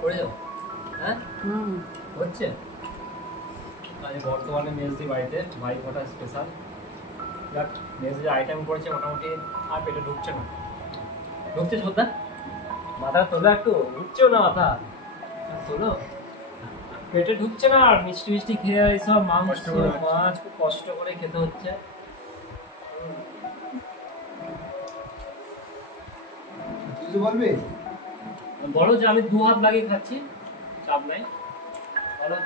করে যাও। হ্যাঁ হচ্ছে আজ বর্তমানে মেজদি বাড়িতে ভাই ফোটা স্পেশাল। যাক মেজদি যে আইটেম করেছে মোটামুটি আর পেটে ঢুকছে না। ঢুকছে শ্রদ্ধা? মাথা তোলো একটু, উঠছেও না মাথা তোলো, পেটে ঢুকছে না। আর মিষ্টি মিষ্টি খেয়ে এইসব মাংস মাছ খুব কষ্ট করে খেতে হচ্ছে। বলবি বলো যে আমি 2 হাত লাগিয়ে খাচ্ছি, চাপ নাই। বলো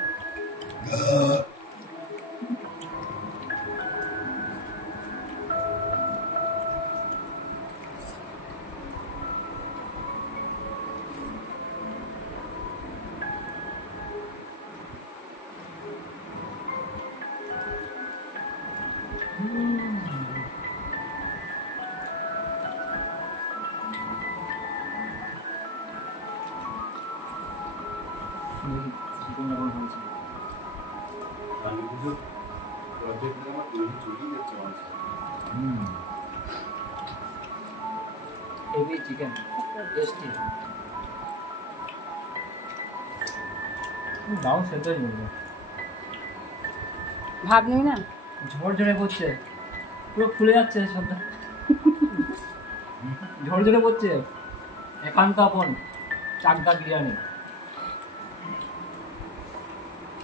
হেভি চিকেন টেস্টি। দাও সেদ্ধ হয়ে যাবে। ভাত নেই না, ঝরঝরে পড়ছে, পুরো ফুলে যাচ্ছে সন্ধ্যা। ঝরঝরে পড়ছে। একান্ত আপন চাকদা বিরিয়ানি।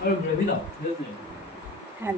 আর গ্রেভি দাও। হ্যাঁ